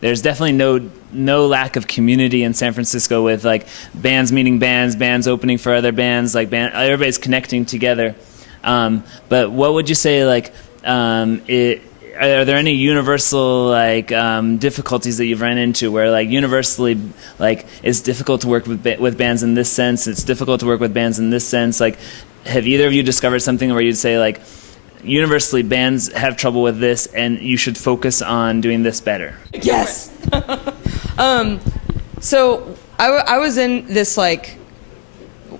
There's definitely no lack of community in San Francisco with like bands meeting bands, bands opening for other bands, like everybody's connecting together. But what would you say like are there any universal like difficulties that you've run into where like universally like it's difficult to work with bands in this sense, it's difficult to work with bands in this sense? Like, have either of you discovered something where you'd say like universally bands have trouble with this and you should focus on doing this better? Yes. So I was in this like,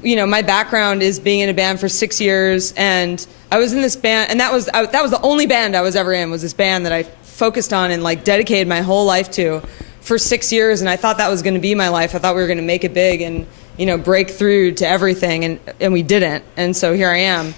you know, my background is being in a band for 6 years, and I was in this band, and that was the only band I was ever in, was this band that I focused on and like dedicated my whole life to for 6 years, and I thought that was going to be my life. I thought we were going to make it big and, you know, break through to everything, and we didn't, and so here I am.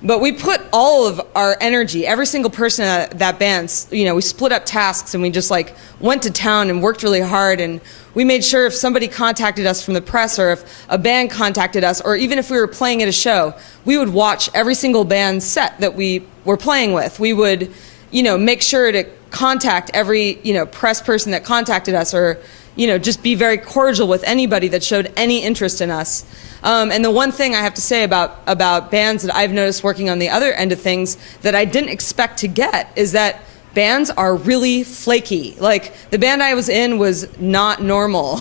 But we put all of our energy, every single person at that band, you know, we split up tasks and we just like went to town and worked really hard, and we made sure if somebody contacted us from the press or if a band contacted us, or even if we were playing at a show, we would watch every single band set that we were playing with. We would, you know, make sure to contact every, you know, press person that contacted us, or, you know, just be very cordial with anybody that showed any interest in us. And the one thing I have to say about bands that I've noticed working on the other end of things that I didn't expect to get is that bands are really flaky. Like, the band I was in was not normal.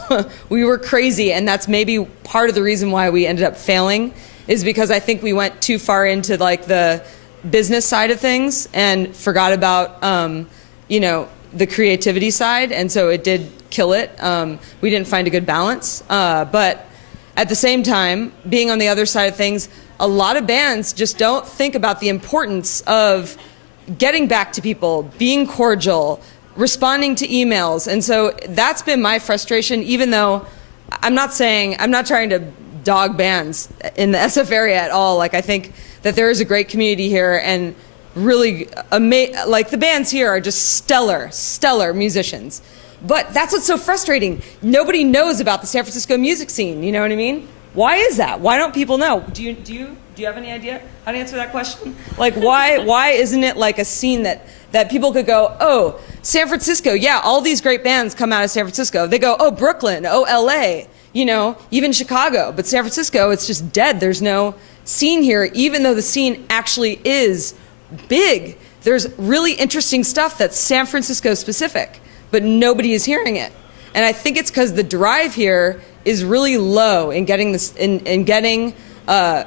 We were crazy, and that's maybe part of the reason why we ended up failing, is because I think we went too far into like the business side of things and forgot about, you know, the creativity side, and so it did kill it. We didn't find a good balance, but at the same time, being on the other side of things, a lot of bands just don't think about the importance of getting back to people, being cordial, responding to emails. And so that's been my frustration, even though I'm not trying to dog bands in the SF area at all. Like, I think that there is a great community here, and really, like, the bands here are just stellar musicians. But that's what's so frustrating. Nobody knows about the San Francisco music scene. You know what I mean? Why is that? Why don't people know? Do you have any idea how to answer that question? Like, why isn't it like a scene that people could go, oh, San Francisco, yeah, all these great bands come out of San Francisco. They go, oh, Brooklyn, oh, LA, you know, even Chicago. But San Francisco, it's just dead. There's no scene here, even though the scene actually is big. There's really interesting stuff that's San Francisco specific, but nobody is hearing it. And I think it's because the drive here is really low in getting this, in getting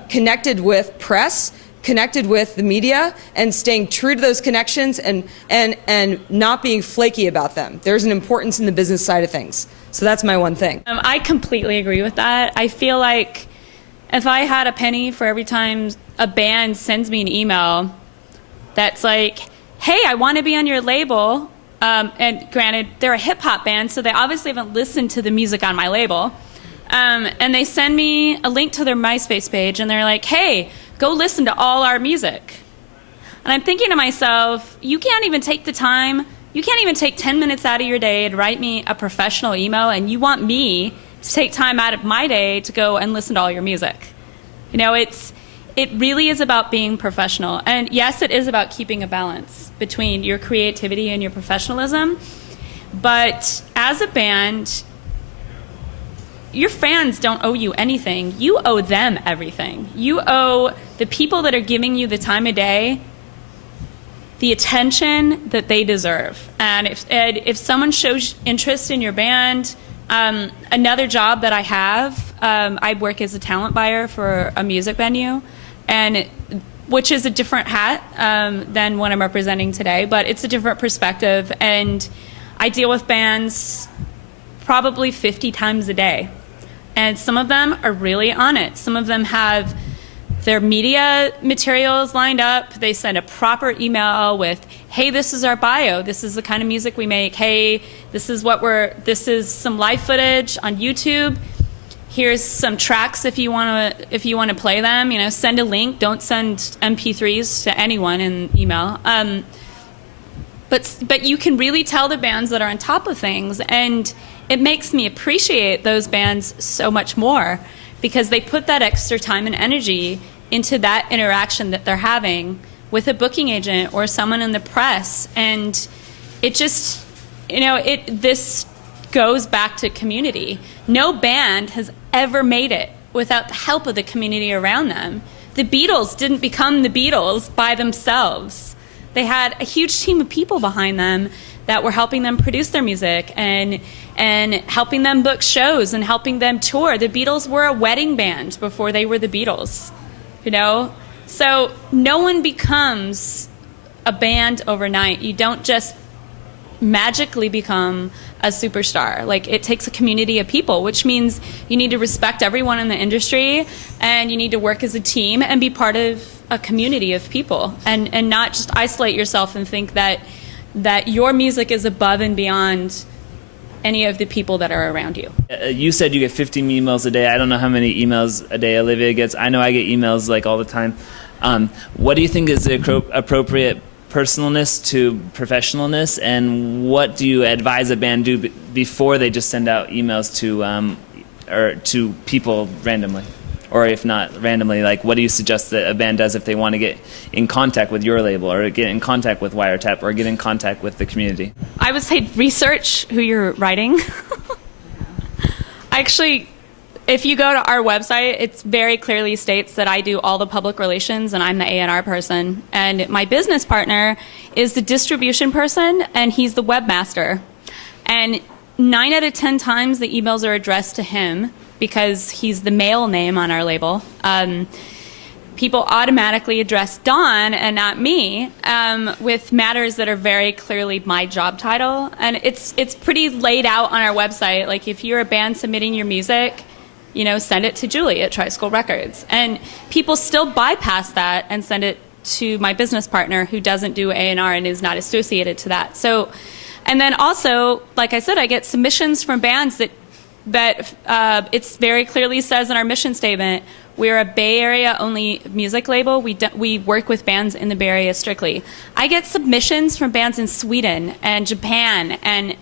connected with press, connected with the media, and staying true to those connections, and not being flaky about them. There's an importance in the business side of things. So that's my one thing. I completely agree with that. I feel like if I had a penny for every time a band sends me an email that's like, hey, I want to be on your label, and granted, they're a hip-hop band, so they obviously haven't listened to the music on my label, and they send me a link to their MySpace page, and they're like, hey, go listen to all our music. And I'm thinking to myself, you can't even take the time, you can't even take 10 minutes out of your day to write me a professional email, and you want me to take time out of my day to go and listen to all your music. You know, it really is about being professional. And yes, it is about keeping a balance between your creativity and your professionalism. But as a band, your fans don't owe you anything. You owe them everything. You owe the people that are giving you the time of day the attention that they deserve. And if someone shows interest in your band, another job that I have, I work as a talent buyer for a music venue, and which is a different hat than what I'm representing today, but it's a different perspective, and I deal with bands probably 50 times a day, and some of them are really on it. Some of them have their media materials lined up. They send a proper email with, hey, this is our bio, this is the kind of music we make, hey, this is some live footage on YouTube, here's some tracks if you want to play them, you know, send a link, don't send MP3s to anyone in email. But you can really tell the bands that are on top of things, and it makes me appreciate those bands so much more, because they put that extra time and energy into that interaction that they're having with a booking agent or someone in the press, and it just this goes back to community. No band has ever made it without the help of the community around them. The Beatles didn't become the Beatles by themselves. They had a huge team of people behind them that were helping them produce their music and helping them book shows and helping them tour. The Beatles were a wedding band before they were the Beatles, So no one becomes a band overnight. You don't just magically become a superstar. Like, it takes a community of people, which means you need to respect everyone in the industry, and you need to work as a team and be part of a community of people, and not just isolate yourself and think that your music is above and beyond any of the people that are around you. You said you get 15 emails a day. I don't know how many emails a day Olivia gets. I know I get emails like all the time. What do you think is the appropriate personalness to professionalness, and what do you advise a band do before they just send out emails to people randomly? Or if not randomly, like, what do you suggest that a band does if they want to get in contact with your label, or get in contact with Wiretap, or get in contact with the community? I would say research who you're writing. Actually, if you go to our website, it very clearly states that I do all the public relations and I'm the A&R person. And my business partner is the distribution person, and he's the webmaster. And 9 out of 10 times the emails are addressed to him because he's the male name on our label. People automatically address Dawn and not me with matters that are very clearly my job title. And it's pretty laid out on our website. Like, if you're a band submitting your music, send it to Julie at Tricycle Records. And people still bypass that and send it to my business partner, who doesn't do A&R and is not associated to that. So, and then also, like I said, I get submissions from bands that it's very clearly says in our mission statement, we're a Bay Area only music label. We work with bands in the Bay Area strictly. I get submissions from bands in Sweden and Japan and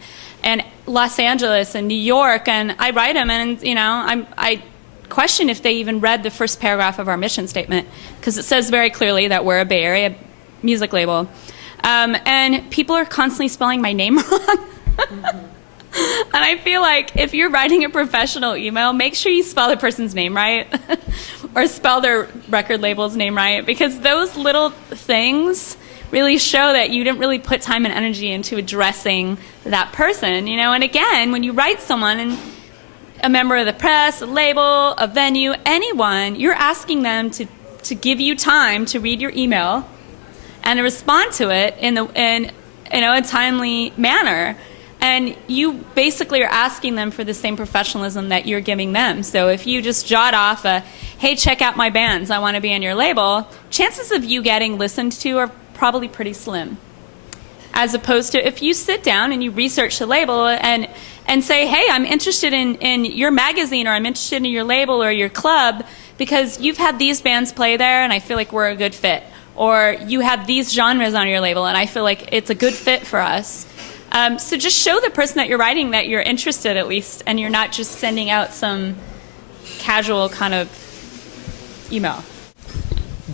Los Angeles and New York, and I write them, and I question if they even read the first paragraph of our mission statement, because it says very clearly that we're a Bay Area music label, and people are constantly spelling my name wrong. And I feel like if you're writing a professional email, make sure you spell the person's name right or spell their record label's name right, because those little things really show that you didn't really put time and energy into addressing that person, And again, when you write someone, and a member of the press, a label, a venue, anyone, you're asking them to give you time to read your email and to respond to it in a timely manner. And you basically are asking them for the same professionalism that you're giving them. So if you just jot off hey, check out my bands, I want to be on your label, chances of you getting listened to are probably pretty slim. As opposed to if you sit down and you research the label and say, hey, I'm interested in your magazine, or I'm interested in your label or your club because you've had these bands play there and I feel like we're a good fit. Or you have these genres on your label and I feel like it's a good fit for us. So just show the person that you're writing that you're interested, at least, and you're not just sending out some casual kind of email.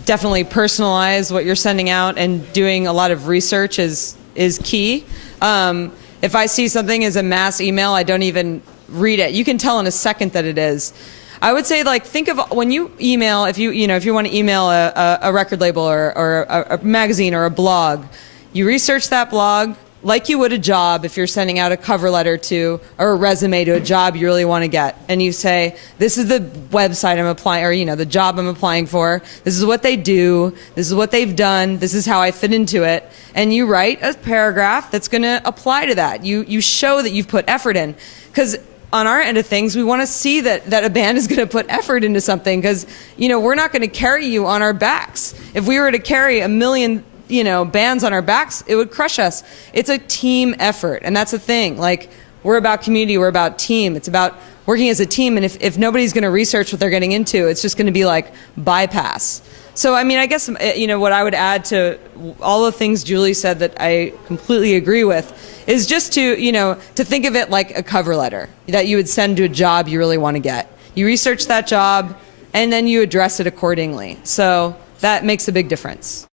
Definitely personalize what you're sending out, and doing a lot of research is key. If I see something as a mass email, I don't even read it. You can tell in a second that it is. I would say, like, think of when you email, if you want to email a record label or a magazine or a blog, you research that blog like you would a job. If you're sending out a cover letter to, or a resume to a job you really want to get, and you say, this is the website I'm applying, or the job I'm applying for, this is what they do, this is what they've done, this is how I fit into it, and you write a paragraph that's going to apply to that. You show that you've put effort in, because on our end of things, we want to see that a band is going to put effort into something, because we're not going to carry you on our backs. If we were to carry a million bands on our backs, it would crush us. It's a team effort, and that's the thing. Like, we're about community, we're about team. It's about working as a team, and if nobody's going to research what they're getting into, it's just going to be like bypass. So, I guess, what I would add to all the things Julie said that I completely agree with is just to think of it like a cover letter that you would send to a job you really want to get. You research that job, and then you address it accordingly. So that makes a big difference.